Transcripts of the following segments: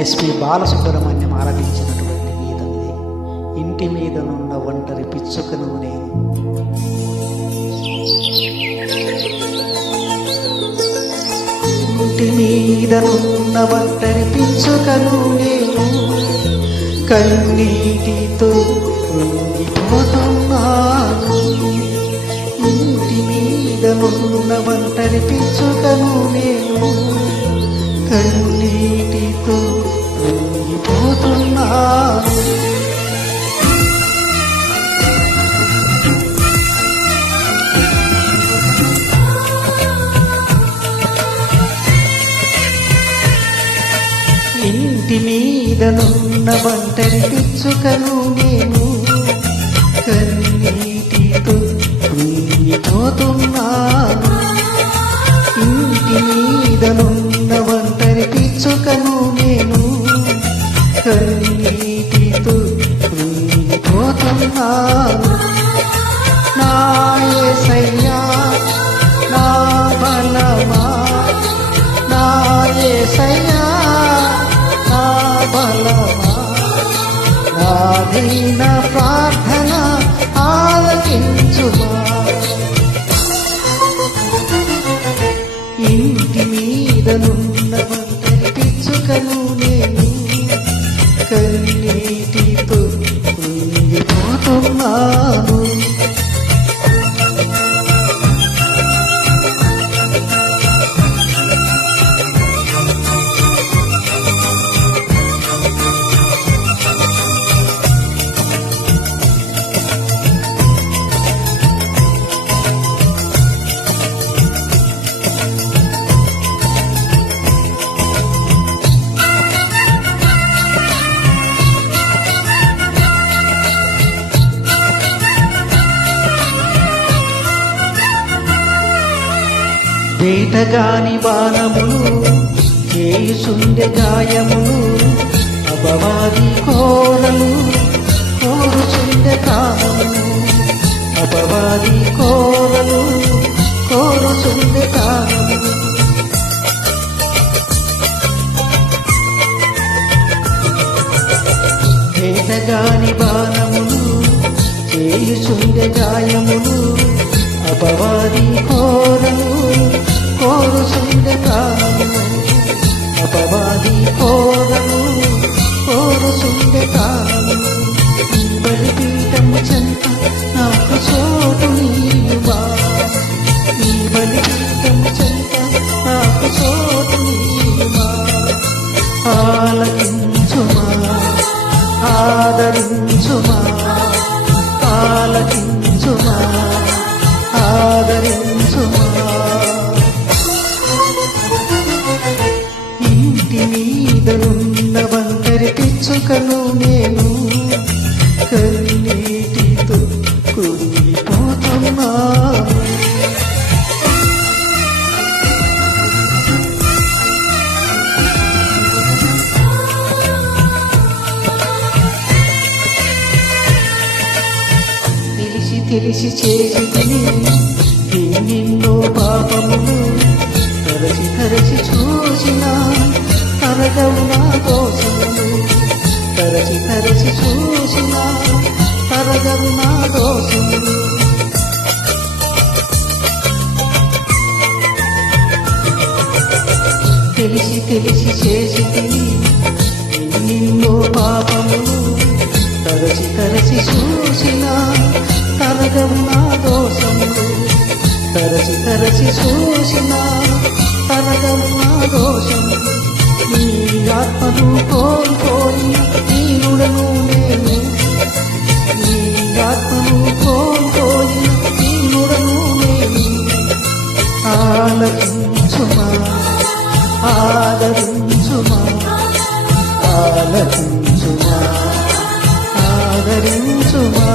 SP Balasubrahmanyam ఆలపించినటువంటి గీతం ఇది. ఇంటి మీదనున్న ఒంటరి పిచ్చుకను నేను. ఇంటి మీదనున్న ఒంటరి పిచ్చుకను నేను, కన్నీటితో ఉండిపోతున్నాను. ఇంటి మీదనున్న ఒంటరి పిచ్చుకను నేను, కన్నీటితో ఉండిపోతున్నాను. ఇంటి మీదనున్న ఒంటరి పిచ్చుకను నేను, కన్నీటితో ఉండిపోతున్నాను. ఇంటి మీదనున్న ఒంటరి పిచ్చుకను నేను, కన్నీటితో ఉండిపోతున్నాను. నా యేసయ్యా నా బలమా, నా యేసయ్యా నా బలమా, నా దీన ప్రార్థన ఆలకించుమా. ఇంటి మీదనున్న ఒంటరి పిచ్చుకను నేను, కన్నీటితో ఉండిపోతున్నాను. వేటగాని బాణములు చేయుచుండె గాయములు, అపవాది కోరలు కోరుచుండె కామములు. అపవాది కోరలు కోరుచుండె కామములు. వేటగాని బాణములు చేయుచుండె గాయములు, అపవాది కోరలు కోరుచుండె కామములు. అపవాది కోరలు కోరుచుండె కామములు. ఈ బలిపీఠము చెంత నాకు చోటు నీవా, ఈ బలిపీఠము చెంత నాకు చోటు నీవా. ఆలకించుమా ఆదరించుమా, ఆలకించుమా ఆదరించుమా. ఇంటి మీదనున్న ఒంటరి పిచ్చుకను నేను, కన్నీటితో కుమిలిపోతున్నాను. తెలిసి తెలిసి చేసితిని ఎన్నెన్నో పాపములు, తరచి తరచి చూసిన తరగవు నా దోషములు. తరచి తరచి చూసిన తరగవు నా దోషములు. తెలిసి తెలిసి చేసితిని ఎన్నెన్నో పాపములు, తరచి తరచి చూసిన తరగవు నా దోషములు. తరచి తరచి చూసిన తరగవు నా దోషములు. నీ ఆత్మను కోల్పోయి దీనుడను నేను, నీ ఆత్మను కోల్పోయి దీనుడను నేను. ఆలకించుమా ఆదరించుమా, ఆలకించుమా ఆదరించుమా.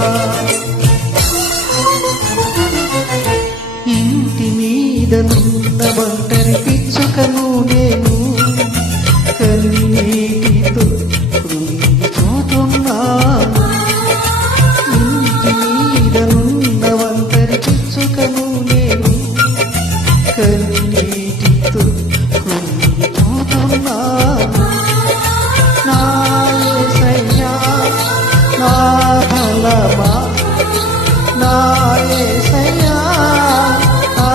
ఇంటి మీదనున్న ఒంటరి పిచ్చుకను నేను, కన్నీటితో కృంగిపోతున్నాను. ఇంటి మీదనున్న ఒంటరి పిచ్చుకను నేను, కన్నీటితో కుంగిపోతున్నాను. నా యేసయ్యా నా బలమా, నా యేసయ్యా నా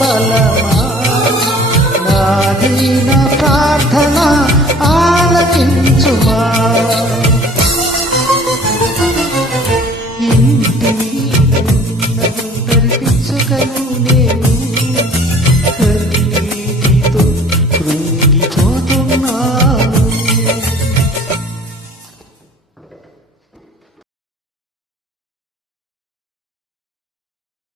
బలమా, నా దీన ప్రార్థన ఆలకించు